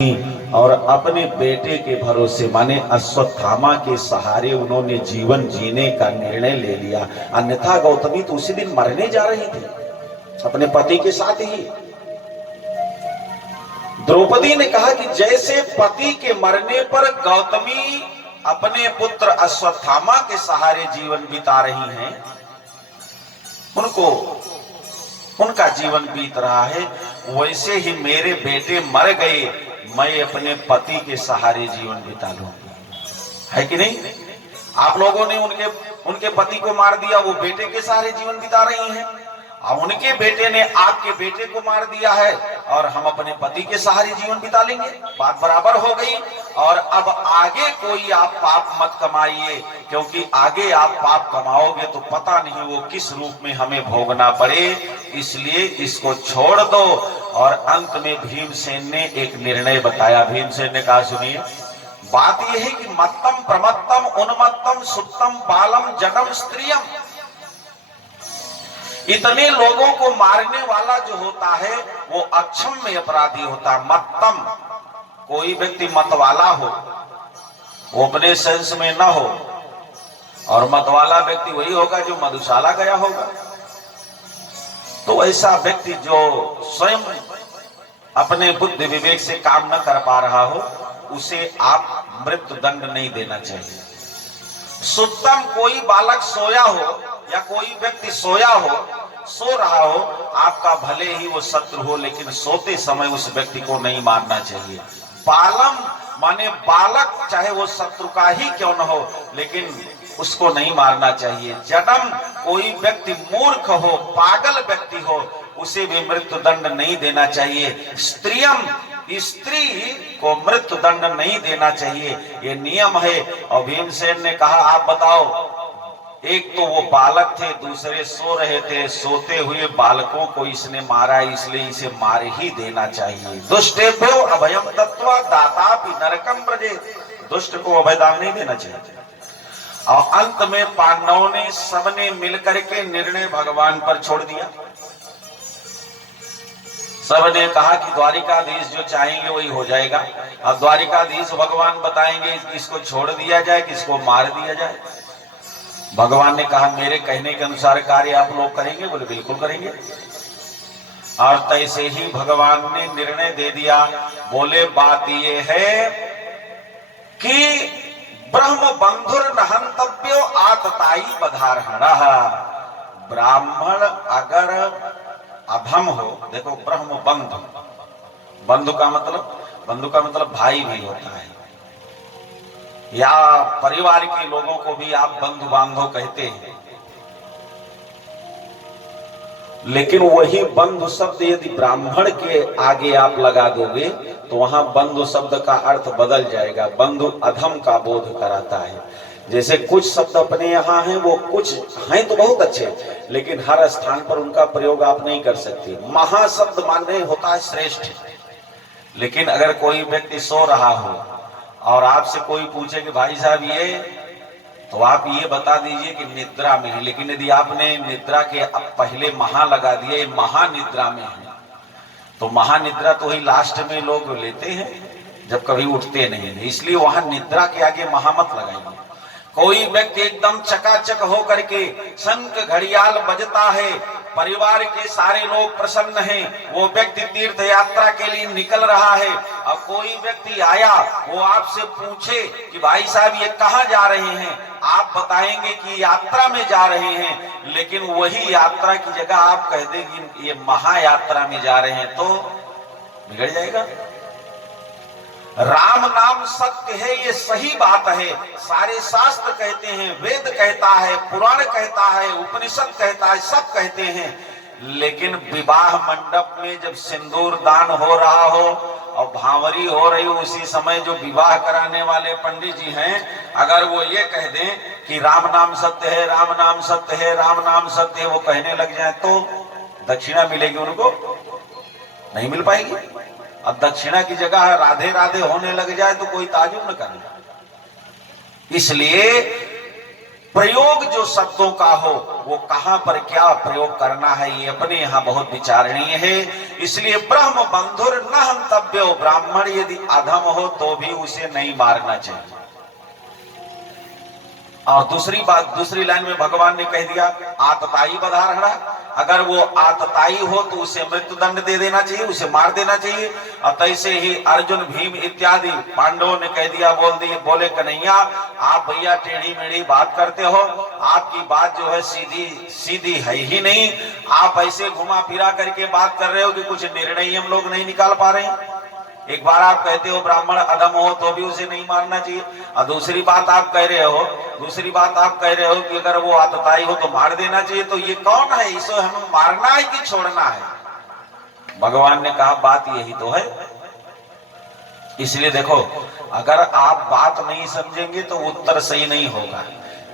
और अपने बेटे के भरोसे माने अश्वत्थामा के सहारे उन्होंने जीवन जीने का निर्णय ले लिया। अन्यथा गौतमी तो उसी दिन मरने जा रही थी अपने पति के साथ ही। द्रौपदी ने कहा कि जैसे पति के मरने पर गौतमी अपने पुत्र अश्वत्थामा के सहारे जीवन बिता रही हैं, उनका जीवन बीत रहा है, वैसे ही मेरे बेटे मर गए, मैं अपने पति के सहारे जीवन बिता लूंगी। है कि नहीं? आप लोगों ने उनके पति को मार दिया, वो बेटे के सहारे जीवन बिता रही हैं। और उनके बेटे ने आपके बेटे को मार दिया है और हम अपने पति के सहारे जीवन बिता लेंगे। बात बराबर हो गई। और अब आगे कोई आप पाप मत कमाइए, क्योंकि आगे आप पाप कमाओगे तो पता नहीं वो किस रूप में हमें भोगना पड़े, इसलिए इसको छोड़ दो। और अंत में भीमसेन ने एक निर्णय बताया। भीमसेन ने कहा, सुनिए, बात यह है कि मत्तम प्रमत्तम उन्मत्तम सुप्तम बालम जडम स्त्रियम, इतने लोगों को मारने वाला जो होता है वो अक्षम्य अपराधी होता है। मत्तम, कोई व्यक्ति मतवाला हो, वो अपने सेंस में न हो, और मतवाला व्यक्ति वही होगा जो मधुशाला गया होगा। तो ऐसा व्यक्ति जो स्वयं अपने बुद्धि विवेक से काम न कर पा रहा हो, उसे आप मृत्यु दंड नहीं देना चाहिए। सुप्तम, कोई बालक सोया हो या कोई व्यक्ति सोया हो, सो रहा हो, आपका भले ही वो शत्रु हो, लेकिन सोते समय उस व्यक्ति को नहीं मारना चाहिए। बालम माने बालक, चाहे वो शत्रु का ही क्यों न हो, लेकिन उसको नहीं मारना चाहिए। जडम, कोई व्यक्ति मूर्ख हो, पागल व्यक्ति हो, उसे भी मृत्यु दंड नहीं देना चाहिए। स्त्रियम, स्त्री को मृत्यु दंड नहीं देना चाहिए, ये नियम है। और भीमसेन ने कहा, आप बताओ, एक तो वो बालक थे, दूसरे सो रहे थे, सोते हुए बालकों को इसने मारा, इसलिए इसे मार ही देना चाहिए। दुष्टेभ्यो अभयम दत्त्वा दातापि नरकम व्रजेत्, दुष्ट को अभयदान नहीं देना चाहिए। और अंत में पांडवों ने सबने मिलकर के निर्णय भगवान पर छोड़ दिया। सबने कहा कि द्वारिकाधीश जो चाहेंगे वही हो जाएगा। अब द्वारिकाधीश भगवान बताएंगे किसको छोड़ दिया जाए, किसको मार दिया जाए। भगवान ने कहा, मेरे कहने के अनुसार कार्य आप लोग करेंगे? बोले बिल्कुल करेंगे। और तैसे ही भगवान ने निर्णय दे दिया। बोले, बात ये है कि ब्रह्म बंधुर न हंतव्यो आतताई बधारहणः, ब्राह्मण अगर अधम हो, देखो ब्रह्म बंधु, बंधु का मतलब भाई भी होता है, या परिवार के लोगों को भी आप बंधु बांधव कहते हैं। लेकिन वही बंधु शब्द यदि ब्राह्मण के आगे आप लगा दोगे तो वहां बंधु शब्द का अर्थ बदल जाएगा। बंधु अधम का बोध कराता है। जैसे कुछ शब्द अपने यहाँ हैं, वो कुछ हैं तो बहुत अच्छे, लेकिन हर स्थान पर उनका प्रयोग आप नहीं कर सकते। महाशब्द माने होता है श्रेष्ठ। लेकिन अगर कोई व्यक्ति सो रहा हो और आपसे कोई पूछे कि भाई साहब ये, तो आप ये बता दीजिए कि निद्रा में है। लेकिन यदि आपने निद्रा के पहले महा लगा दिए, महानिद्रा में है, तो महानिद्रा तो ही लास्ट में लोग लेते हैं जब कभी उठते नहीं है, इसलिए वहां निद्रा के आगे महा मत लगाइए। कोई व्यक्ति एकदम चकाचक होकर के शंख घड़ियाल बजता है, परिवार के सारे लोग प्रसन्न हैं, वो व्यक्ति तीर्थ यात्रा के लिए निकल रहा है, और कोई व्यक्ति आया, वो आपसे पूछे कि भाई साहब ये कहाँ जा रहे हैं, आप बताएंगे कि यात्रा में जा रहे हैं, लेकिन वही यात्रा की जगह आप कह देंगे ये महायात्रा में जा रहे हैं, तो बिगड़ जाएगा। राम नाम सत्य है, ये सही बात है, सारे शास्त्र कहते हैं, वेद कहता है, पुराण कहता है, उपनिषद कहता है, सब कहते हैं। लेकिन विवाह मंडप में जब सिंदूर दान हो रहा हो और भांवरी हो रही हो, उसी समय जो विवाह कराने वाले पंडित जी हैं, अगर वो ये कह दें कि राम नाम सत्य है, राम नाम सत्य है, राम नाम सत्य है, वो कहने लग जाए, तो दक्षिणा मिलेगी उनको? नहीं मिल पाएगी। अब दक्षिणा की जगह राधे राधे होने लग जाए तो कोई ताजुब न करना। इसलिए प्रयोग जो शब्दों का हो वो कहां पर क्या प्रयोग करना है ये अपने यहां बहुत विचारणीय है। इसलिए ब्रह्म बंधुर न हंतव्यो, ब्राह्मण यदि अधम हो तो भी उसे नहीं मारना चाहिए। और दूसरी बात, दूसरी लाइन में भगवान ने कह दिया आतताई बधारणा, अगर वो आतताई हो तो उसे मृत्यु दंड दे देना चाहिए, उसे मार देना चाहिए। और तैसे ही अर्जुन भीम इत्यादि पांडवों ने कह दिया, बोल दिए, बोले कन्हैया आप भैया टेढ़ी मेढ़ी बात करते हो, आपकी बात जो है सीधी सीधी है ही नहीं, आप ऐसे घुमा फिरा करके बात कर रहे हो कि कुछ निर्णय हम लोग नहीं निकाल पा रहे हैं। एक बार आप कहते हो ब्राह्मण अधम हो तो भी उसे नहीं मारना चाहिए, और दूसरी बात आप कह रहे हो कि अगर वो आतताई हो तो मार देना चाहिए। तो ये कौन है, इसे हमें मारना है कि छोड़ना है? भगवान ने कहा बात यही तो है। इसलिए देखो, अगर आप बात नहीं समझेंगे तो उत्तर सही नहीं होगा।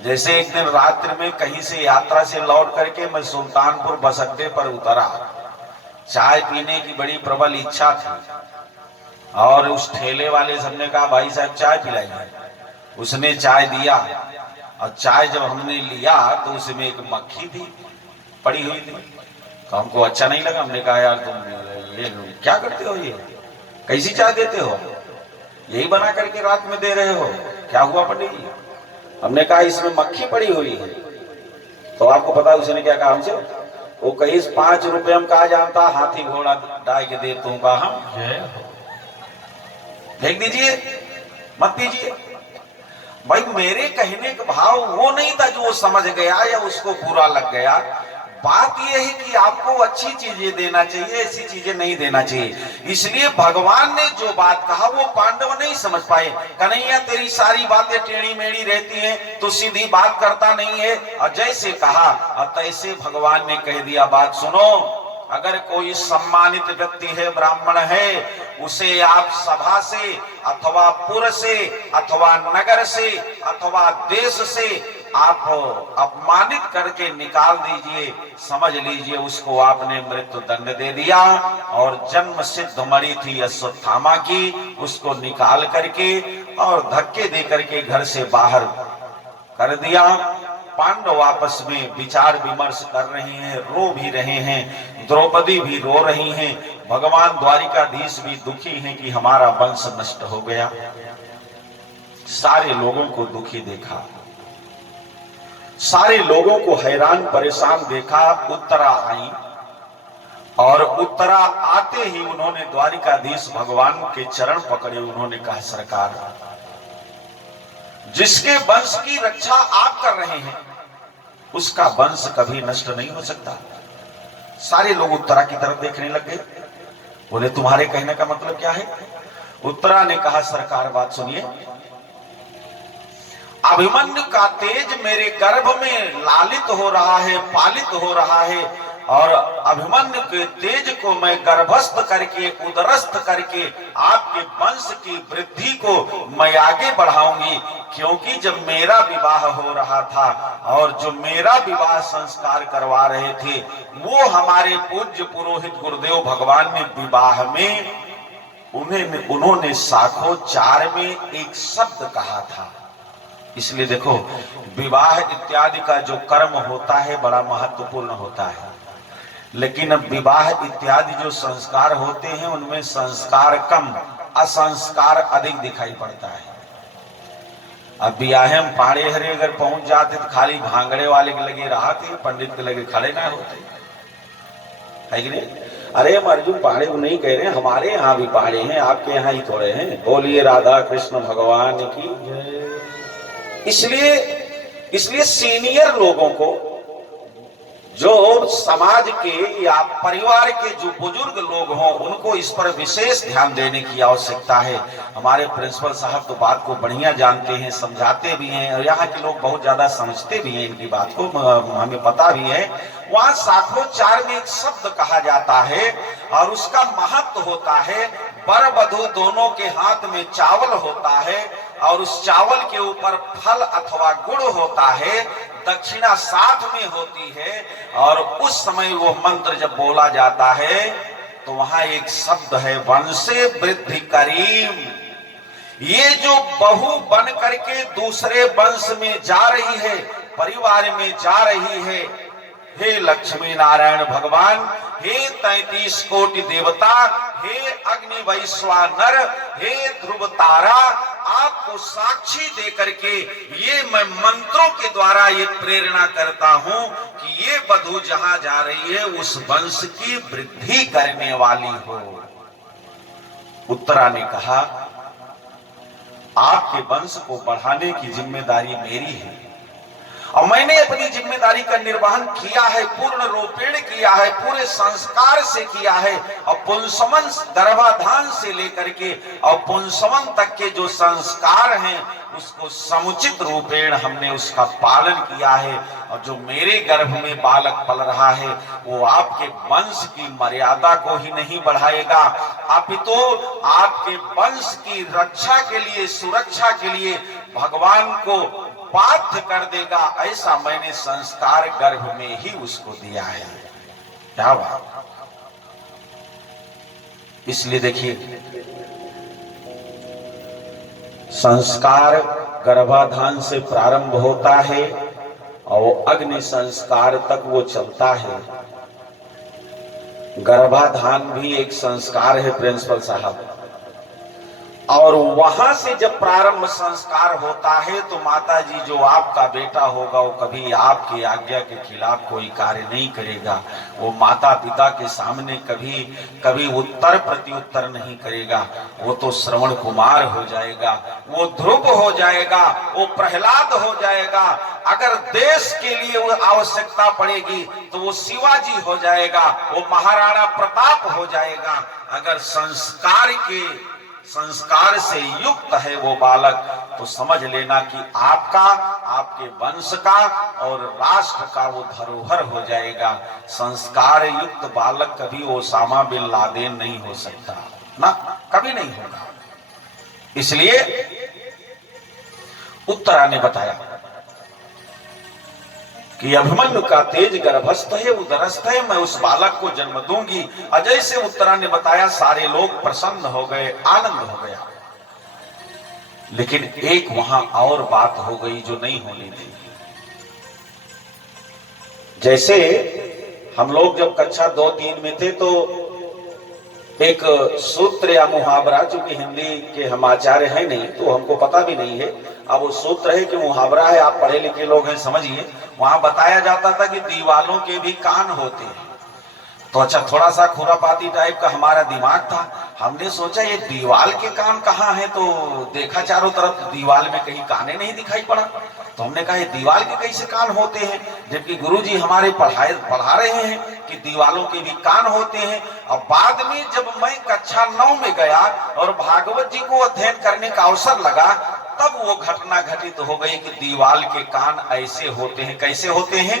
जैसे एक दिन रात्रि में कहीं से यात्रा से लौट करके मैं सुल्तानपुर बस अड्डे पर उतरा, चाय पीने की बड़ी प्रबल इच्छा थी, और उस ठेले वाले से हमने कहा भाई साहब चाय पिलाइए। उसने चाय दिया, और चाय जब हमने लिया तो उसमें एक मक्खी थी पड़ी हुई थी। तो हमको अच्छा नहीं लगा, हमने कहा यार तुम ये क्या करते हो, ये कैसी चाय देते हो, यही बना करके रात में दे रहे हो, क्या हुआ पंडित जी? हमने कहा इसमें मक्खी पड़ी हुई है। तो आपको पता है उसने क्या कहा हमसे? वो कहीं 5 रुपए हम कहा जानता, हाथी घोड़ा डाय के देतों का हम फेंक दीजिए, मत पीजिए। भाई मेरे कहने का भाव वो नहीं था जो वो समझ गया या उसको बुरा लग गया। बात यह है कि आपको अच्छी चीजें देना चाहिए, ऐसी चीजें नहीं देना चाहिए। इसलिए भगवान ने जो बात कहा वो पांडव नहीं समझ पाए। कन्हैया तेरी सारी बातें टेढ़ी मेढ़ी रहती हैं, तो सीधी बात करता नहीं है। और जैसे कहा और तैसे भगवान ने कह दिया, बात सुनो, अगर कोई सम्मानित व्यक्ति है, ब्राह्मण है, उसे आप सभा से अथवा पुर से अथवा नगर से अथवा देश से आप अपमानित करके निकाल दीजिए, समझ लीजिए उसको आपने मृत्यु दंड दे दिया। और जन्म सिद्ध मणि थी अश्वत्थामा की, उसको निकाल करके और धक्के दे करके घर से बाहर कर दिया। पांडव आपस में विचार विमर्श कर रहे हैं, रो भी रहे हैं, द्रौपदी भी रो रही हैं, भगवान द्वारिकाधीश भी दुखी हैं कि हमारा वंश नष्ट हो गया। सारे लोगों को दुखी देखा, सारे लोगों को हैरान परेशान देखा। उत्तरा आई, और उत्तरा आते ही उन्होंने द्वारिकाधीश भगवान के चरण पकड़े। उन्होंने कहा सरकार, जिसके वंश की रक्षा आप कर रहे हैं उसका वंश कभी नष्ट नहीं हो सकता। सारे लोग उत्तरा की तरफ देखने लग गए। बोले तुम्हारे कहने का मतलब क्या है? उत्तरा ने कहा सरकार बात सुनिए, अभिमन्यु का तेज मेरे गर्भ में लालित हो रहा है, पालित हो रहा है, और अभिमन्यु के तेज को मैं गर्भस्थ करके उदरस्थ करके आपके वंश की वृद्धि को मैं आगे बढ़ाऊंगी। क्योंकि जब मेरा विवाह हो रहा था और जो मेरा विवाह संस्कार करवा रहे थे, वो हमारे पूज्य पुरोहित गुरुदेव भगवान ने विवाह में उन्होंने साखोचार में एक शब्द कहा था। इसलिए देखो, विवाह इत्यादि का जो कर्म होता है बड़ा महत्वपूर्ण होता है, लेकिन अब विवाह इत्यादि जो संस्कार होते हैं उनमें संस्कार कम, असंस्कार अधिक दिखाई पड़ता है। अब ब्याह में पाड़े हरे अगर पहुंच जाते तो खाली भांगड़े वाले के लगे रहा थे, पंडित के लगे खड़े ना होते, है कि नहीं? अरे हम अर्जुन पहाड़े को नहीं कह रहे, हमारे यहाँ भी पहाड़े हैं, आपके यहाँ ही थोड़े हैं। बोलिए राधा कृष्ण भगवान की। इसलिए सीनियर लोगों को, जो समाज के या परिवार के जो बुजुर्ग लोग हों, उनको इस पर विशेष ध्यान देने की आवश्यकता है। हमारे प्रिंसिपल साहब तो बात को बढ़िया जानते हैं, समझाते भी हैं, और यहाँ के लोग बहुत ज्यादा समझते भी हैं इनकी बात को, हमें पता भी है। वहां साखोचार में एक शब्द कहा जाता है और उसका महत्व होता है। वर वधू दोनों के हाथ में चावल होता है और उस चावल के ऊपर फल अथवा गुड़ होता है, दक्षिणा साथ में होती है, और उस समय वो मंत्र जब बोला जाता है तो वहां एक शब्द है, वंशे वृद्धि करीम। ये जो बहू बन करके दूसरे वंश में जा रही है, परिवार में जा रही है। हे लक्ष्मी नारायण भगवान, हे 33 कोटि देवता, हे अग्नि वैश्वानर, हे ध्रुव तारा, आपको साक्षी देकर के ये मैं मंत्रों के द्वारा ये प्रेरणा करता हूं कि ये वधू जहां जा रही है उस वंश की वृद्धि करने वाली हो। उत्तरा ने कहा, आपके वंश को बढ़ाने की जिम्मेदारी मेरी है और मैंने अपनी जिम्मेदारी का निर्वहन किया है, पूर्ण रूपेण किया है, पूरे संस्कार से किया है और पुंसवन गर्भाधान से लेकर के और पुंसवन तक के जो संस्कार हैं उसको समुचित रूपेण हमने उसका पालन किया है। और जो मेरे गर्भ में बालक पल रहा है वो आपके वंश की मर्यादा को ही नहीं बढ़ाएगा, अपितु आपके वंश की रक्षा के लिए, सुरक्षा के लिए भगवान को बाध्य कर देगा। ऐसा मैंने संस्कार गर्भ में ही उसको दिया है। क्या बात। इसलिए देखिए, संस्कार गर्भाधान से प्रारंभ होता है और अग्नि संस्कार तक वो चलता है। गर्भाधान भी एक संस्कार है प्रिंसिपल साहब, और वहां से जब प्रारंभ संस्कार होता है तो माता जी जो आपका बेटा होगा वो कभी आपकी आज्ञा के खिलाफ कोई कार्य नहीं करेगा। वो माता पिता के सामने कभी उत्तर प्रत्युत्तर नहीं करेगा। वो तो श्रवण कुमार हो जाएगा, वो ध्रुव हो जाएगा, वो प्रहलाद हो जाएगा। अगर देश के लिए वो आवश्यकता पड़ेगी तो वो शिवाजी हो जाएगा, वो महाराणा प्रताप हो जाएगा। अगर संस्कार से युक्त है वो बालक तो समझ लेना कि आपका, आपके वंश का और राष्ट्र का वो धरोहर हो जाएगा। संस्कार युक्त बालक कभी ओसामा बिन लादेन नहीं हो सकता ना, कभी नहीं होगा। इसलिए उत्तरा ने बताया कि अभिमन्यु का तेज गर्भस्थ है, उदरस्थ है, मैं उस बालक को जन्म दूंगी। अजय से उत्तरा ने बताया, सारे लोग प्रसन्न हो गए, आनंद हो गया। लेकिन एक वहां और बात हो गई जो नहीं होनी थी। जैसे हम लोग जब कक्षा 2-3 में थे तो एक सूत्र या मुहावरा, चूंकि हिंदी के हम आचार्य हैं नहीं तो हमको पता भी नहीं है, अब वो सूत्र है कि मुहावरा है, आप पढ़े लिखे लोग हैं समझिए। वहां बताया जाता था कि दीवालों के भी कान होते हैं। तो अच्छा, थोड़ा सा खुरापाती टाइप का हमारा दिमाग था। हमने सोचा ये दीवाल के कान कहाँ हैं, तो देखा चारों तरफ दीवाल में कहीं काने नहीं दिखाई पड़ा। तो हमने कहा ये दीवाल के कैसे कान होते हैं, जबकि गुरुजी हमारे पढ़ा रहे हैं कि दीवालों के भी कान होते हैं। और बाद में जब मैं कक्षा 9 में गया और भागवत जी को अध्ययन करने का अवसर लगा, तब वो घटना घटित हो गई कि दीवाल के कान ऐसे होते हैं। कैसे होते हैं?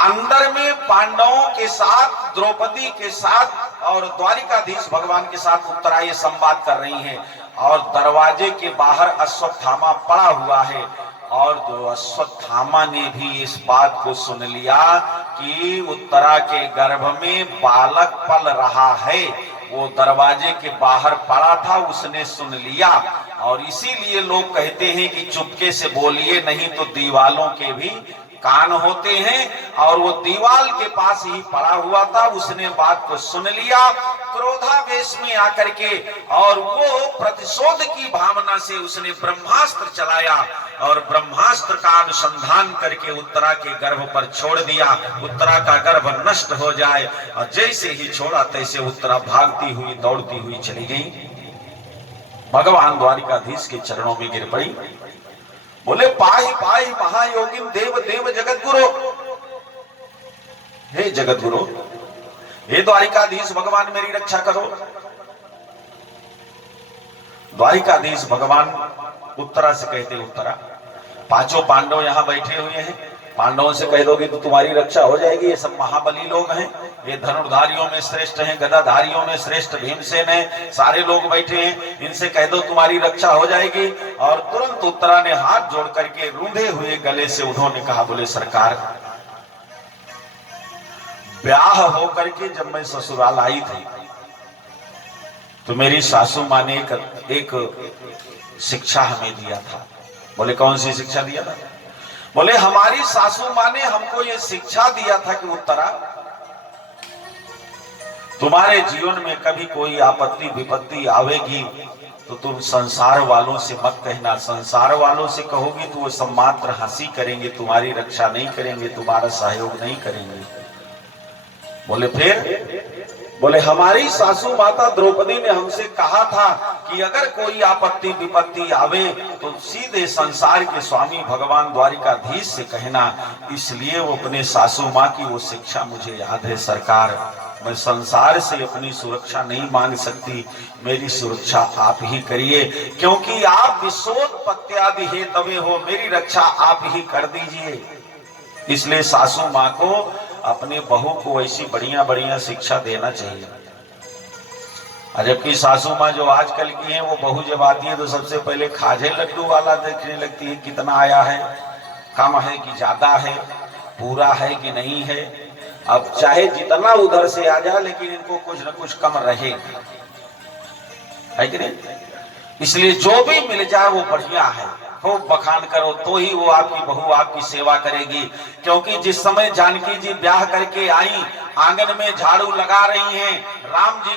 अंदर में पांडवों के साथ, द्रौपदी के साथ और द्वारिकाधीश भगवान के साथ उत्तरा ये संवाद कर रही हैं और दरवाजे के बाहर अश्वत्थामा पड़ा हुआ है। और जो अश्वत्थामा ने भी इस बात को सुन लिया कि उत्तरा के गर्भ में बालक पल रहा है, वो दरवाजे के बाहर पड़ा था, उसने सुन लिया। और इसीलिए लोग कहते हैं कि चुपके से बोलिए, नहीं तो दीवालों के भी कान होते हैं। और वो दीवाल के पास ही पड़ा हुआ था, उसने बात को सुन लिया क्रोधावेश में आकर के, और वो प्रतिशोध की भावना से उसने ब्रह्मास्त्र चलाया और ब्रह्मास्त्र का अनुसंधान करके उत्तरा के गर्भ पर छोड़ दिया। उत्तरा का गर्भ नष्ट हो जाए, और जैसे ही छोड़ा तैसे उत्तरा भागती हुई, दौड़ती हुई चली गई। भगवान द्वारिकाधीश के चरणों में गिर पड़ी, बोले पाहि पाहि महायोगिन देव देव जगत गुरु। हे जगत गुरु, हे द्वारिकाधीश भगवान मेरी रक्षा करो। द्वारिकाधीश भगवान उत्तरा से कहते, उत्तरा पांचों पांडव यहाँ बैठे हुए हैं, पांडवों से कह दोगे तो तुम्हारी रक्षा हो जाएगी। ये सब महाबली लोग हैं, ये धनुर्धारियों में श्रेष्ठ हैं, गदाधारियों में श्रेष्ठ भीमसेन है, सारे लोग बैठे हैं, इनसे कह दो तुम्हारी रक्षा हो जाएगी। और तुरंत उत्तरा ने हाथ जोड़ करके रूंधे हुए गले से उन्होंने कहा, बोले सरकार, ब्याह होकर के जब मैं ससुराल आई थी तो मेरी सासू माँ ने एक शिक्षा हमें दिया था। बोले कौन सी शिक्षा दिया था? बोले हमारी सासू माँ ने हमको ये शिक्षा दिया था कि उत्तरा, तुम्हारे जीवन में कभी कोई आपत्ति विपत्ति आवेगी तो तुम संसार वालों से मत कहना। संसार वालों से कहोगी तो वो सब मात्र हंसी करेंगे, तुम्हारी रक्षा नहीं करेंगे, तुम्हारा सहयोग नहीं करेंगे। बोले फिर? बोले हमारी सासू माता द्रौपदी ने हमसे कहा था कि अगर कोई आपत्ति विपत्ति आवे तो सीधे संसार के स्वामी भगवान द्वारिकाधीश से कहना। इसलिए वो अपने सासू माँ की वो शिक्षा मुझे याद है सरकार। मैं संसार से अपनी सुरक्षा नहीं मांग सकती, मेरी सुरक्षा आप ही करिए, क्योंकि आप विश्वोत्पत्त्यादि हेतवे हो, मेरी रक्षा आप ही कर दीजिए। इसलिए सासू माँ को अपने बहू को ऐसी बढ़िया बढ़िया शिक्षा देना चाहिए। जबकि सासू माँ जो आजकल की है, वो बहू जब आती है तो सबसे पहले खाजे लड्डू वाला देखने लगती है, कितना आया है, कम है कि ज्यादा है, पूरा है कि नहीं है। अब चाहे जितना उधर से आ जाए लेकिन इनको कुछ न कुछ कम रहेगा, है कि नहीं? इसलिए जो भी मिल जाए वो बढ़िया है, खूब बखान करो तो ही वो आपकी बहू आपकी सेवा करेगी। क्योंकि जिस समय जानकी जी ब्याह करके आई, आंगन में झाड़ू लगा रही हैं, राम जी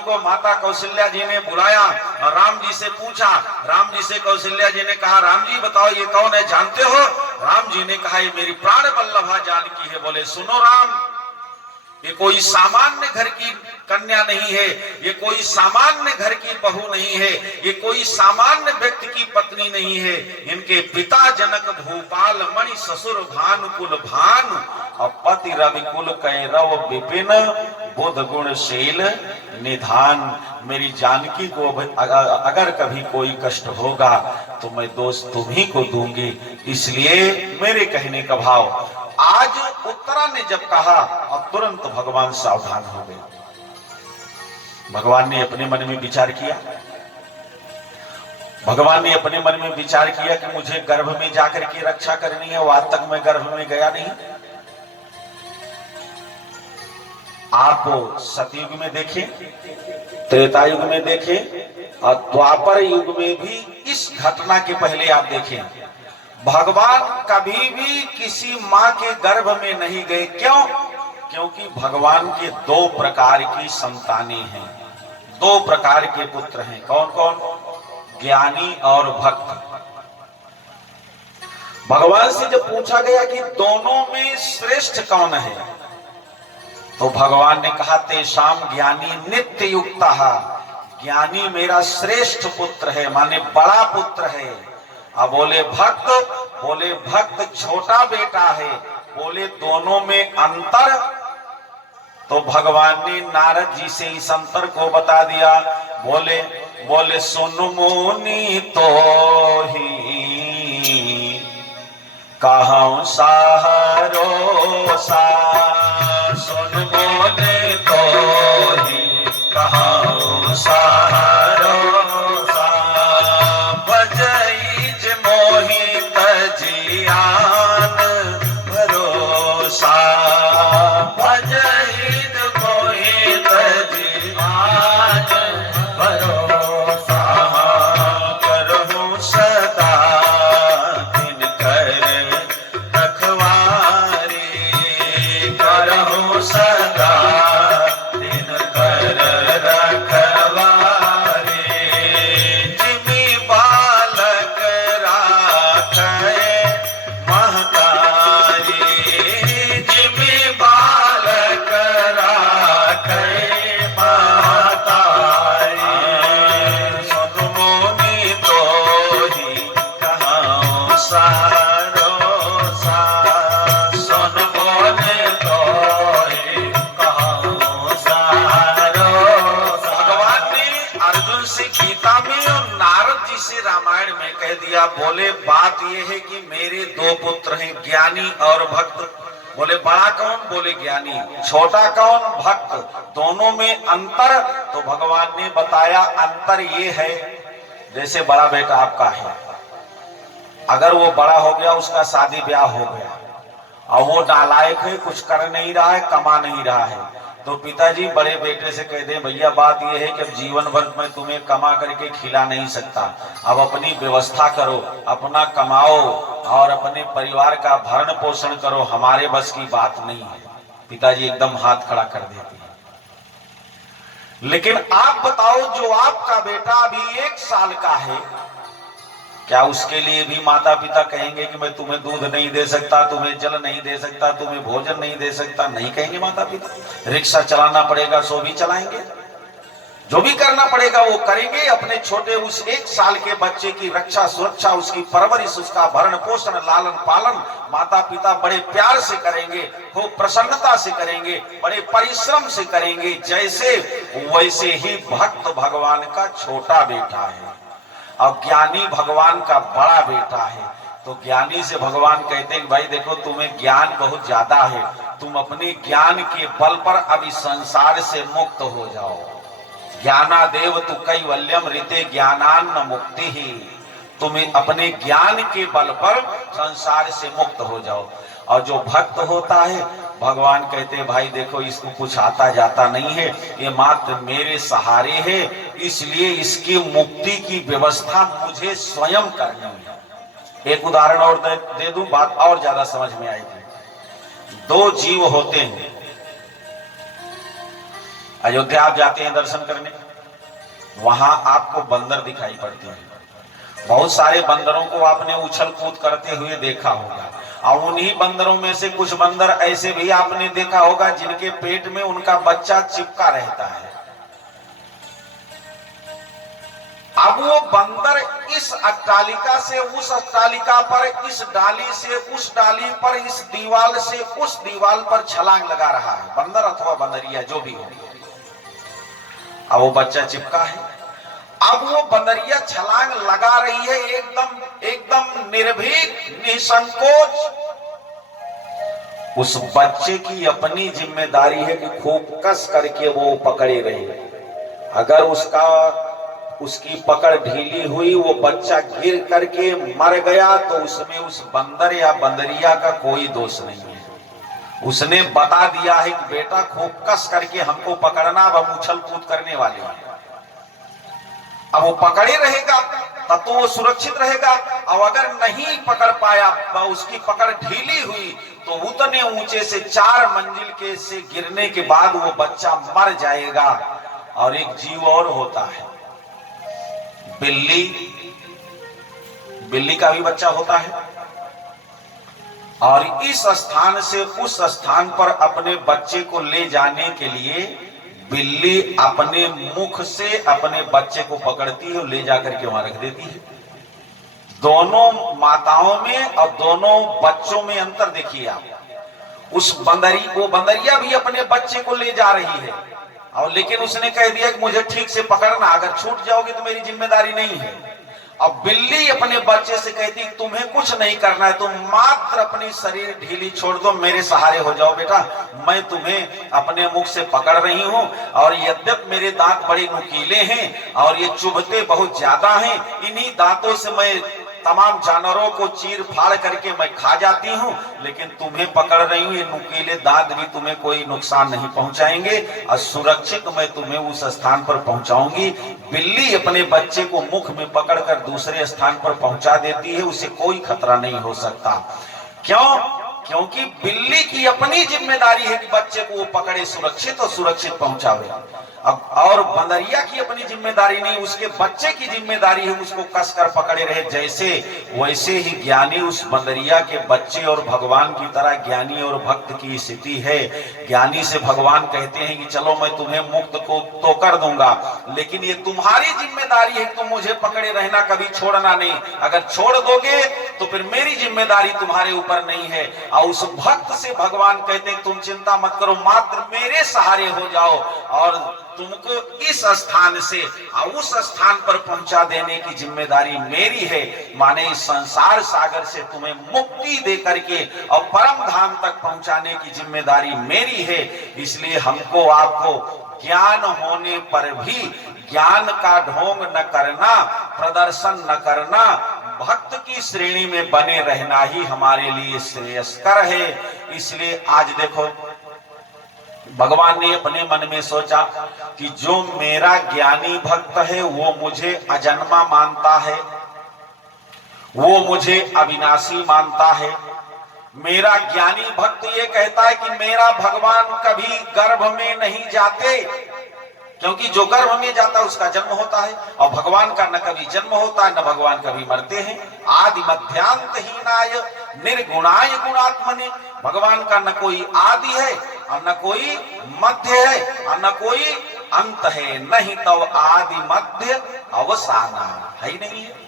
को माता कौशल्या जी ने बुलाया और राम जी से पूछा। राम जी से कौशल्या जी ने कहा, राम जी बताओ ये कौन है, जानते हो? राम जी ने कहा ये मेरी प्राण वल्लभा जानकी है। बोले सुनो राम, ये कोई सामान्य घर की कन्या नहीं है, ये कोई सामान्य घर की बहू नहीं है, ये कोई सामान्य व्यक्ति की पत्नी नहीं है। इनके पिता जनक भूपाल मणि, ससुर भानुकुल भानु, और पति रविकुल कैरव विपिन, बुध गुणशील निधान। मेरी जानकी को अगर कभी कोई कष्ट होगा तो मैं दोष तुम्ही को दूंगी, इसलिए मेरे कहने का भाव। आज उत्तरा ने जब कहा और तुरंत भगवान सावधान हो गए। भगवान ने अपने मन में विचार किया, भगवान ने अपने मन में विचार किया कि मुझे गर्भ में जाकर के रक्षा करनी है। वो आज तक मैं गर्भ में गया नहीं। आप सतयुग में देखें, त्रेता युग में देखें और द्वापर युग में भी इस घटना के पहले आप देखें, भगवान कभी भी किसी मां के गर्भ में नहीं गए। क्यों? क्योंकि भगवान के दो प्रकार की संतानें हैं, दो प्रकार के पुत्र हैं। कौन कौन? ज्ञानी और भक्त। भगवान से जब पूछा गया कि दोनों में श्रेष्ठ कौन है, तो भगवान ने कहा तेषाम ज्ञानी नित्य युक्ता, ज्ञानी मेरा श्रेष्ठ पुत्र है, माने बड़ा पुत्र है। अब बोले भक्त छोटा बेटा है। बोले दोनों में अंतर, तो भगवान ने नारद जी से इस अंतर को बता दिया। बोले सुन मुनि तो ही कहूं सहारो सा, सुन मुनि तो ही कहूं सहारो सा, बजई मोहि तजियान भरोसा, भजई मोहि तजियान भरोसा, करहु सदा दिनकर रखवारी, करहु सदा दिनकर रखवारी, जिमि बालक राखै महतारी, जिमि बालक राखै महतारी, सुन मुनि तोहि कहूं सहारो सा, सुन मुनि तोहि कहूं सहारो सा। भगवान ने अर्जुन से गीता में और नारद जी से रामायण में कह दिया। बोले बात यह है कि मेरे दो पुत्र हैं, ज्ञानी और भक्त। बोले बड़ा कौन? बोले ज्ञानी। छोटा कौन? भक्त। दोनों में अंतर, तो भगवान ने बताया अंतर ये है, जैसे बड़ा बेटा आपका है, अगर वो बड़ा हो गया, उसका शादी ब्याह हो गया और वो नालायक है, कुछ कर नहीं रहा है, कमा नहीं रहा है, तो पिताजी बड़े बेटे से कह दें भैया बात यह है कि अब जीवन भर मैं तुम्हें कमा करके खिला नहीं सकता, अब अपनी व्यवस्था करो, अपना कमाओ और अपने परिवार का भरण पोषण करो, हमारे बस की बात नहीं है। पिताजी एकदम हाथ खड़ा कर देते हैं। लेकिन आप बताओ, जो आपका बेटा अभी 1 साल का है, क्या उसके लिए भी माता पिता कहेंगे कि मैं तुम्हें दूध नहीं दे सकता, तुम्हें जल नहीं दे सकता, तुम्हें भोजन नहीं दे सकता? नहीं कहेंगे माता पिता। रिक्शा चलाना पड़ेगा सो भी चलाएंगे, जो भी करना पड़ेगा वो करेंगे। अपने छोटे उस 1 साल के बच्चे की रक्षा सुरक्षा, उसकी परवरिश, उसका भरण पोषण, लालन पालन माता पिता बड़े प्यार से करेंगे, खूब प्रसन्नता से करेंगे, बड़े परिश्रम से करेंगे। जैसे वैसे ही भक्त भगवान का छोटा बेटा है और ज्ञानी भगवान का बड़ा बेटा है। तो ज्ञानी से भगवान कहते हैं भाई देखो, तुम्हें ज्ञान बहुत ज्यादा है, तुम अपने ज्ञान के बल पर अभी संसार से मुक्त हो जाओ। ज्ञानादेव तु कैवल्यम ऋते ज्ञानान्न मुक्ति ही, तुम्हें अपने ज्ञान के बल पर संसार से मुक्त हो जाओ। और जो भक्त होता है, भगवान कहते हैं भाई देखो, इसको कुछ आता जाता नहीं है, ये मात्र मेरे सहारे है, इसलिए इसकी मुक्ति की व्यवस्था मुझे स्वयं करनी है। एक उदाहरण और दे दूं, बात और ज्यादा समझ में आएगी। 2 जीव होते हैं। अयोध्या आप जाते हैं दर्शन करने, वहां आपको बंदर दिखाई पड़ते हैं। बहुत सारे बंदरों को आपने उछल कूद करते हुए देखा होगा, और उन्हीं बंदरों में से कुछ बंदर ऐसे भी आपने देखा होगा जिनके पेट में उनका बच्चा चिपका रहता है। अब वो बंदर इस अट्टालिका से उस अट्टालिका पर, इस डाली से उस डाली पर, इस दीवार से उस दीवार पर छलांग लगा रहा है, बंदर अथवा बंदरिया जो भी हो। अब वो बच्चा चिपका है, अब वो बंदरिया छलांग लगा रही है एकदम निर्भीक, निसंकोच। उस बच्चे की अपनी जिम्मेदारी है कि खूब कस करके वो पकड़े रहे। अगर उसकी पकड़ ढीली हुई, वो बच्चा गिर करके मर गया, तो उसमें उस बंदर या बंदरिया का कोई दोष नहीं है। उसने बता दिया है कि बेटा खूब कस करके हमको पकड़ना, अब हम उछल कूद करने वाले हैं। अब वो पकड़े रहेगा तब तो वो सुरक्षित रहेगा, और अगर नहीं पकड़ पाया, उसकी पकड़ ढीली हुई, तो उतने ऊंचे से 4 मंजिल के से गिरने के बाद वो बच्चा मर जाएगा। और एक जीव और होता है, बिल्ली का भी बच्चा होता है, और इस स्थान से उस स्थान पर अपने बच्चे को ले जाने के लिए बिल्ली अपने मुख से अपने बच्चे को पकड़ती है और ले जाकर के वहां रख देती है। दोनों माताओं में और दोनों बच्चों में अंतर देखिए आप। वो बंदरिया भी अपने बच्चे को ले जा रही है, और लेकिन उसने कह दिया कि मुझे ठीक से पकड़ना, अगर छूट जाओगे तो मेरी जिम्मेदारी नहीं है। अब बिल्ली अपने बच्चे से कहती तुम्हें कुछ नहीं करना है, तुम मात्र अपनी शरीर ढीली छोड़ दो, मेरे सहारे हो जाओ बेटा, मैं तुम्हें अपने मुख से पकड़ रही हूं, और यद्यपि मेरे दांत बड़े नुकीले हैं और ये चुभते बहुत ज्यादा हैं, इन्हीं दांतों से मैं तमाम जानवरों को चीर फाड़ करके मैं खा जाती हूं, लेकिन तुम्हें पकड़ रही हूं, ये नुकीले दांत भी तुम्हें कोई नुकसान नहीं पहुंचाएंगे, और सुरक्षित मैं तुम्हें उस स्थान पर पहुंचाऊंगी। बिल्ली अपने बच्चे को मुख में पकड़कर दूसरे स्थान पर पहुंचा देती है, उसे कोई खतरा नहीं हो सकता। क्योंकि बिल्ली की अपनी जिम्मेदारी है कि बच्चे को वो पकड़े सुरक्षित और सुरक्षित पहुंचावे। अब और बंदरिया की अपनी जिम्मेदारी नहीं, उसके बच्चे की जिम्मेदारी है उसको कसकर पकड़े रहे। जैसे वैसे ही ज्ञानी उस बंदरिया के बच्चे और भगवान की तरह ज्ञानी और भक्त की स्थिति है। ज्ञानी से भगवान कहते हैं कि चलो मैं तुम्हें मुक्त को तो कर दूंगा, लेकिन ये तुम्हारी जिम्मेदारी है, तुम मुझे पकड़े रहना, कभी छोड़ना नहीं। अगर छोड़ दोगे तो फिर मेरी जिम्मेदारी तुम्हारे ऊपर नहीं है। और उस भक्त से भगवान कहते हैं तुम चिंता मत करो, मात्र मेरे सहारे हो जाओ, और तुमको इस स्थान से उस स्थान पर पहुंचा देने की जिम्मेदारी मेरी है। माने इस संसार सागर से तुम्हें मुक्ति दे करके और परम धाम तक पहुंचाने की जिम्मेदारी मेरी है। इसलिए हमको आपको ज्ञान होने पर भी ज्ञान का ढोंग न करना, प्रदर्शन न करना, भक्त की श्रेणी में बने रहना ही हमारे लिए श्रेयस्कर है। इसलिए आज देखो भगवान ने अपने मन में सोचा कि जो मेरा ज्ञानी भक्त है वो मुझे अजन्मा मानता है, वो मुझे अविनाशी मानता है। मेरा ज्ञानी भक्त ये कहता है कि मेरा भगवान कभी गर्भ में नहीं जाते, क्योंकि जो गर्भ में जाता है उसका जन्म होता है, और भगवान का न कभी जन्म होता है न भगवान कभी मरते हैं। आदि मध्यांतहीनाय निर्गुणाय गुणात्मने, भगवान का न कोई आदि है और न कोई मध्य है और न कोई अंत है, नहीं तो आदि मध्य अवसाना है ही नहीं है।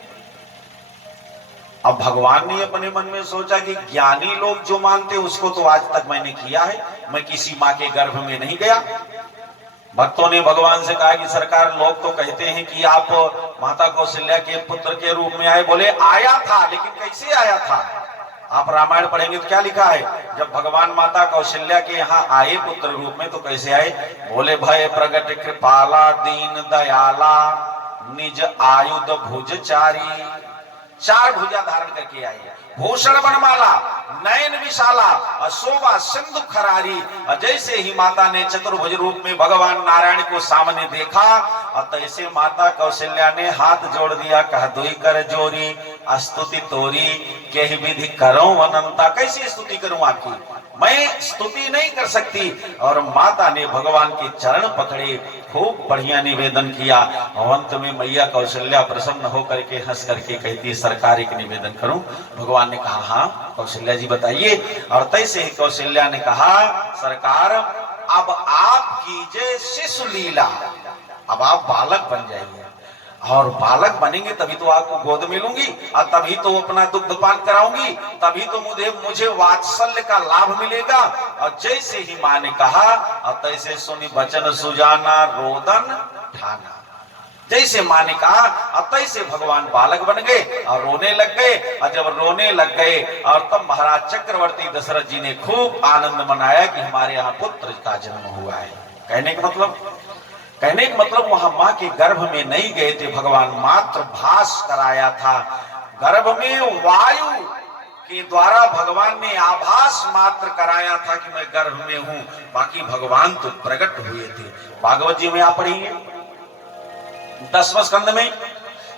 अब भगवान ने अपने मन में सोचा कि ज्ञानी लोग जो मानते उसको तो आज तक मैंने किया है, मैं किसी माँ के गर्भ में नहीं गया। भक्तों ने भगवान से कहा कि सरकार, लोग तो कहते हैं कि आप माता कौशल्या के पुत्र के रूप में आए। बोले आया था, लेकिन कैसे आया था? आप रामायण पढ़ेंगे तो क्या लिखा है, जब भगवान माता कौशल्या के यहाँ आए पुत्र रूप में तो कैसे आए? बोले भय प्रगट कृपाला दीन दयाला निज आयुध भुजचारी, चार भुजा धारण करके आई है। भूषण बनमाला नयन विशाला शोभा सिंधु खरारी। जैसे ही माता ने चतुर्भुज रूप में भगवान नारायण को सामने देखा और तैसे माता कौशल्या ने हाथ जोड़ दिया, कह दुई कर जोरी स्तुति तोरी कही विधि करो अनंता। कैसी स्तुति करूं आपकी, मैं स्तुति नहीं कर सकती। और माता ने भगवान के चरण पकड़े, खूब बढ़िया निवेदन किया। अंत में मैया कौशल्या प्रसन्न होकर के हंस करके कहती, सरकार एक निवेदन करूं? भगवान ने कहा हाँ कौशल्या जी बताइए। और तैसे ही कौशल्या ने कहा, सरकार अब आप कीजिए शिशु लीला, अब आप बालक बन जाइए, और बालक बनेंगे तभी तो आपको गोद में लूंगी और तभी तो अपना दुग्ध पान कराऊंगी, तभी तो मुझे वात्सल्य का लाभ मिलेगा। और जैसे ही माँ ने कहा और तैसे सुनी बचन सुजाना रोदन ठाना। जैसे माँ ने कहा और तैसे भगवान बालक बन गए और रोने लग गए। और जब रोने लग गए और तब महाराज चक्रवर्ती दशरथ जी ने खूब आनंद मनाया कि हमारे यहाँ पुत्र का जन्म हुआ है। कहने का मतलब वहां मां के गर्भ में नहीं गए थे, भगवान मात्र भास कराया था। गर्भ में वायु के द्वारा भगवान ने आभास मात्र कराया था कि मैं गर्भ में हूं, बाकी भगवान तो प्रकट हुए थे। भागवत जी में आप पढ़ेंगे 10वें स्कंद में,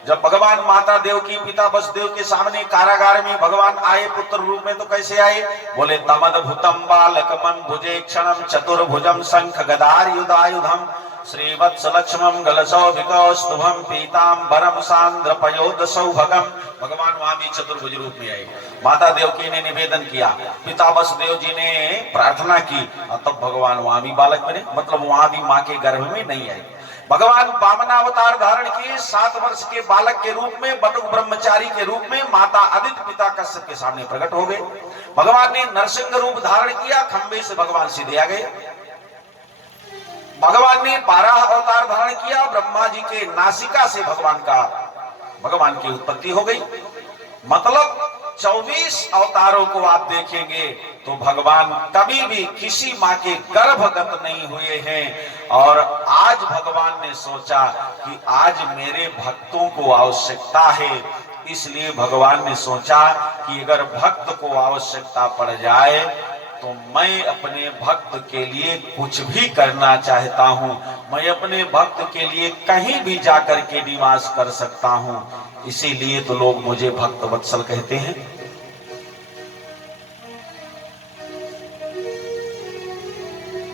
जब भगवान माता देव की पिता वसुदेव के सामने कारागार में भगवान आए पुत्र रूप में तो कैसे आए? बोले तमद भूतम बालकमं भुजे क्षणम चतुर्भुजम शंख गदार युधायुधम श्रीवत्स लक्ष्मम गलसौभिकौस्तुभम पीतांबरम सांद्र पयोद सौभगम। भगवान वहां भी चतुर्भुज रूप में आए। माता देवकी ने निवेदन किया, पिता वसुदेव जी ने प्रार्थना की और तब भगवान वहां भी बालक बने, मतलब वहां भी माँ के गर्भ में नहीं आए। भगवान वामनावतार धारण किए 7 वर्ष के बालक के रूप में, बटुक ब्रह्मचारी के रूप में माता आदित्य पिता कश्यप के सामने प्रकट हो गए। भगवान ने नरसिंह रूप धारण किया, खंबे से भगवान सीधे आ गए। भगवान ने 12 अवतार धारण किया, ब्रह्मा जी के नासिका से भगवान की उत्पत्ति हो गई। मतलब 24 अवतारों को आप देखेंगे तो भगवान कभी भी किसी माँ के गर्भगत नहीं हुए हैं। और आज भगवान ने सोचा कि आज मेरे भक्तों को आवश्यकता है, इसलिए भगवान ने सोचा कि अगर भक्त को आवश्यकता पड़ जाए तो मैं अपने भक्त के लिए कुछ भी करना चाहता हूं, मैं अपने भक्त के लिए कहीं भी जाकर के निवास कर सकता हूं। इसीलिए तो लोग मुझे भक्त वत्सल कहते हैं।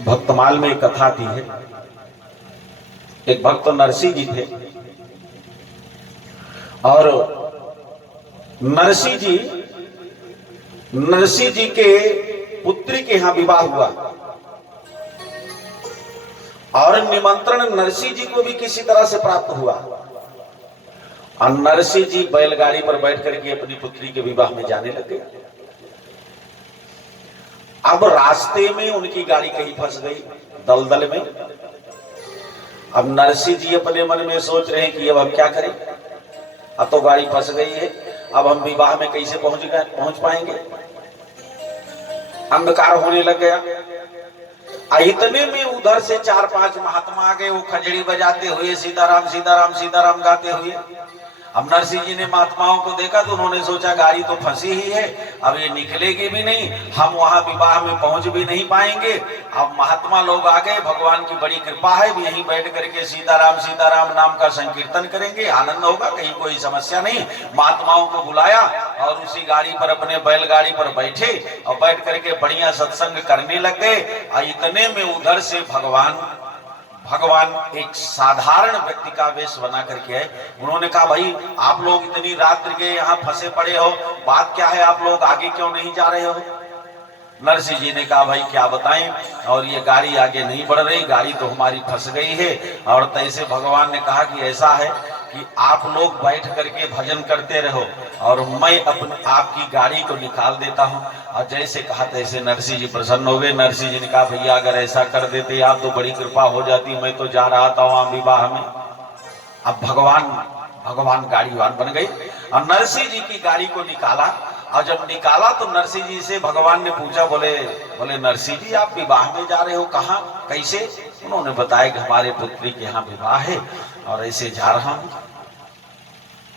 भक्तमाल में एक कथा आती है, एक भक्त नरसिंह जी थे और नरसिंह जी के पुत्री के यहां विवाह हुआ और निमंत्रण नरसिंह जी को भी किसी तरह से प्राप्त हुआ। और नरसिंह जी बैलगाड़ी पर बैठ करके अपनी पुत्री के विवाह में जाने लगे। अब रास्ते में उनकी गाड़ी कहीं फंस गई दलदल में। अब नरसिंह जी अपने मन में सोच रहे हैं कि अब हम क्या करें, अब तो गाड़ी फंस गई है, अब हम विवाह में कैसे पहुंच पाएंगे। अंधकार होने लग गया। इतने में उधर से 4-5 महात्मा आ गए, वो खंजड़ी बजाते हुए सीताराम सीताराम सीताराम गाते हुए। अब नरसिंह जी ने महात्माओं को देखा तो उन्होंने सोचा गाड़ी तो फंसी ही है, अब ये निकलेगी भी नहीं, हम वहां विवाह में पहुंच भी नहीं पाएंगे। अब महात्मा लोग आ गए, भगवान की बड़ी कृपा है, यहीं बैठ करके सीताराम सीताराम नाम का संकीर्तन करेंगे, आनंद होगा, कहीं कोई समस्या नहीं। महात्माओं को बुलाया और उसी गाड़ी पर, अपने बैलगाड़ी पर बैठे और बैठ करके बढ़िया सत्संग करने लग गए। इतने में उधर से भगवान एक साधारण व्यक्ति का वेश बना करके आए। उन्होंने कहा, भाई आप लोग इतनी रात्रि के यहाँ फंसे पड़े हो, बात क्या है, आप लोग आगे क्यों नहीं जा रहे हो? नरसिंह जी ने कहा, भाई क्या बताएं, और ये गाड़ी आगे नहीं बढ़ रही, गाड़ी तो हमारी फंस गई है। और तैसे भगवान ने कहा कि ऐसा है कि आप लोग बैठ करके भजन करते रहो और मैं आपकी गाड़ी को निकाल देता हूं। और जैसे कहा तैसे नरसिंह जी प्रसन्न हो गए। नरसिंह जी ने कहा, भैया अगर ऐसा कर देते आप तो बड़ी कृपा हो जाती, मैं तो जा रहा था वहां विवाह में। अब भगवान गाड़ीवान बन गई और नरसिंह जी की गाड़ी को निकाला। और जब निकाला तो नरसिंह जी से भगवान ने पूछा, बोले नरसिंह जी आप विवाह में जा रहे हो, कहाँ कैसे? उन्होंने बताया कि हमारे पुत्री के यहाँ विवाह है और ऐसे जा रहा हूं।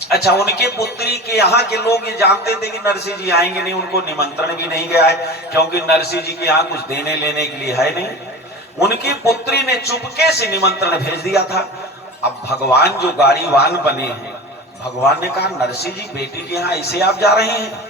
अच्छा, उनके पुत्री के यहाँ के लोग ये जानते थे कि नरसिंह जी आएंगे नहीं, उनको निमंत्रण भी नहीं गया है, क्योंकि नरसिंह जी के यहाँ कुछ देने लेने के लिए है नहीं। उनकी पुत्री ने चुपके से निमंत्रण भेज दिया था। अब भगवान जो गाड़ीवान बने हैं, भगवान ने कहा, नरसिंह जी बेटी के यहाँ ऐसे आप जा रहे हैं?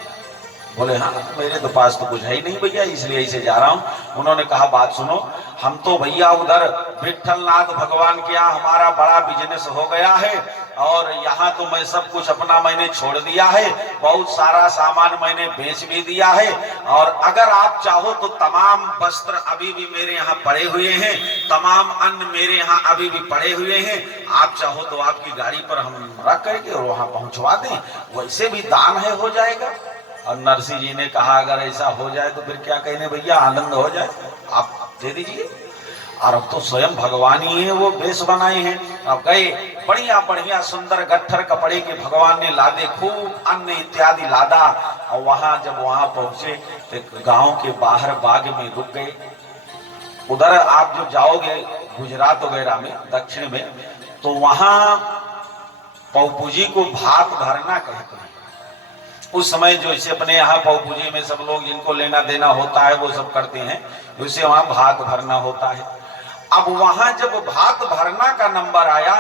बोले, हाँ मेरे तो पास तो कुछ है ही नहीं भैया, इसलिए ऐसे जा रहा हूं। उन्होंने कहा, बात सुनो, हम तो भैया उधर विठलनाथ भगवान के यहाँ हमारा बड़ा बिजनेस हो गया है और यहाँ तो मैं सब कुछ अपना मैंने छोड़ दिया है, बहुत सारा सामान मैंने बेच भी दिया है। और अगर आप चाहो तो तमाम वस्त्र अभी भी मेरे यहाँ पड़े हुए हैं, तमाम अन्न मेरे यहाँ अभी भी पड़े हुए हैं, आप चाहो तो आपकी गाड़ी पर हम रख करके और वहां पहुंचवा दें, वैसे भी दान है, हो जाएगा। और नरसिंह जी ने कहा, अगर ऐसा हो जाए तो फिर क्या कहने भैया, आनंद हो जाए, आप दे दीजिए। और अब तो स्वयं भगवान ही है, वो वेश बनाए हैं। अब गए, बढ़िया बढ़िया सुंदर गट्ठर कपड़े के भगवान ने लादे, खूब अन्न इत्यादि लादा। और जब वहां पहुंचे तो गांव के बाहर बाग में रुक गए। उधर आप जो जाओगे गुजरात वगैरह में, दक्षिण में, तो वहां पौपूजी को भात भरना कहते हैं। उस समय जो इसे अपने यहाँ पौपूजी में सब लोग जिनको लेना देना होता है वो सब करते हैं, उसे वहां भात भरना होता है। अब वहां जब भात भरना का नंबर आया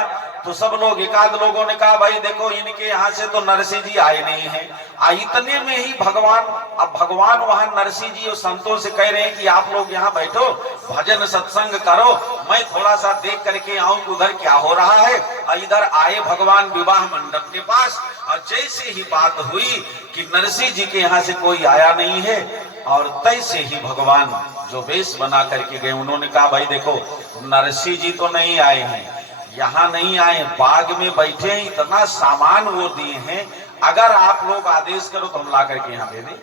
तो सब लोग, एकाध लोगों ने कहा, भाई देखो इनके यहाँ से तो नरसिंह जी आए नहीं हैं। इतने में ही भगवान वहां नरसिंह जी और संतों से कह रहे हैं कि आप लोग यहाँ बैठो, भजन सत्संग करो, मैं थोड़ा सा देख करके आऊं उधर क्या हो रहा है। इधर आए भगवान विवाह मंडप के पास, और जैसे ही बात हुई कि नरसिंह जी के यहाँ से कोई आया नहीं है, और तैसे ही भगवान जो वेश बना करके गए, उन्होंने कहा, भाई देखो नरसिंह जी तो नहीं आए हैं, यहाँ नहीं आए, बाग में बैठे हैं, इतना सामान वो दिए हैं, अगर आप लोग आदेश करो तो हम ला करके यहाँ दे दें।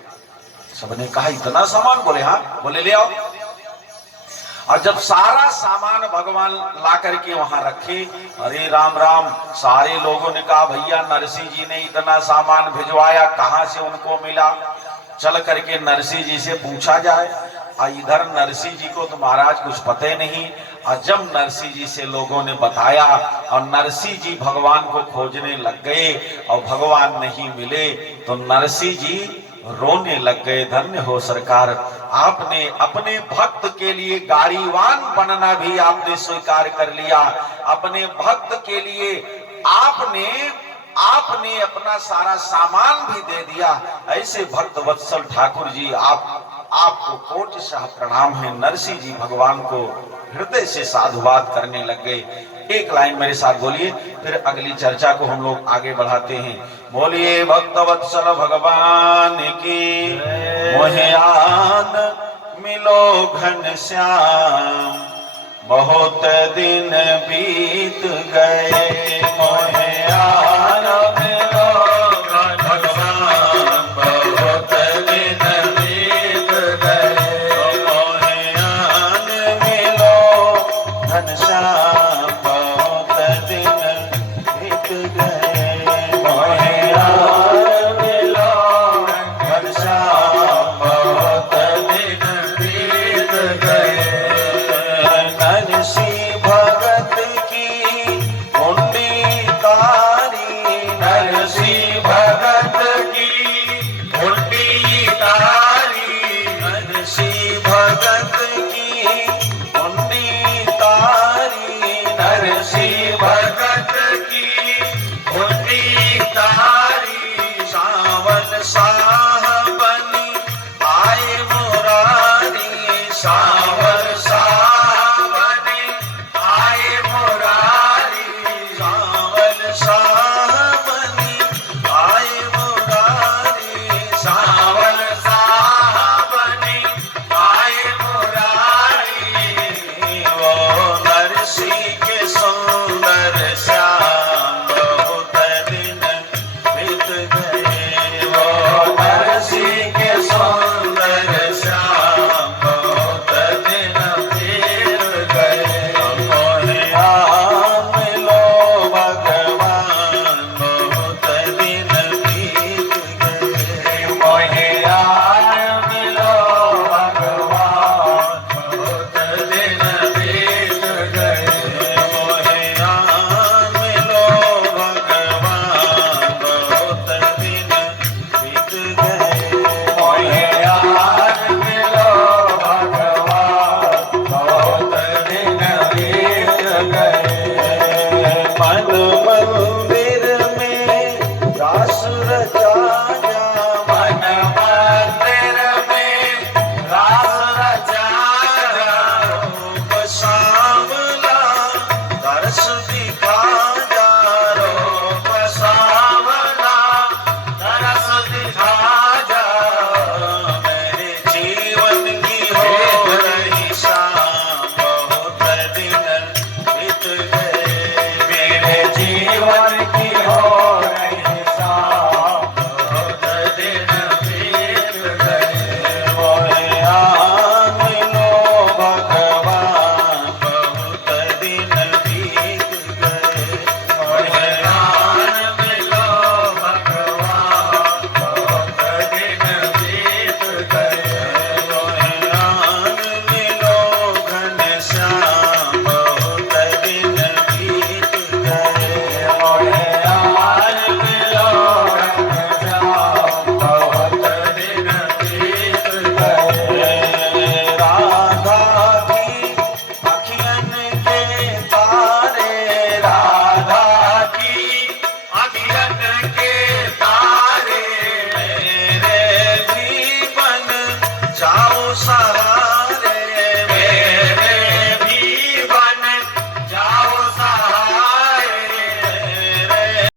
सबने कहा, इतना सामान? बोले हाँ। बोले ले आओ। और जब सारा सामान भगवान ला करके वहां रखे, अरे राम राम, सारे लोगों ने कहा, भैया नरसिंह जी ने इतना सामान भिजवाया, कहां से उनको मिला? चल करके नरसिंह जी से पूछा जाए। इधर नरसिंह जी को तो महाराज कुछ पता नहीं। और जब नरसिंह जी से लोगों ने बताया और नरसिंह जी भगवान को खोजने लग गए और भगवान नहीं मिले, तो नरसिंह जी रोने लग गए। धन्य हो सरकार, आपने अपने भक्त के लिए गाड़ीवान बनना भी आपने स्वीकार कर लिया। अपने भक्त के लिए आपने अपना सारा सामान भी दे दिया। ऐसे भक्त वत्सल ठाकुर जी, आपको कोटि शाह प्रणाम है। नरसिंह जी भगवान को हृदय से साधुवाद करने लग गए। एक लाइन मेरे साथ बोलिए, फिर अगली चर्चा को हम लोग आगे बढ़ाते हैं। बोलिए भक्त वत्सल भगवान की, मोहे आन मिलो घन श्याम, बहुत दिन बीत गए मोहे आन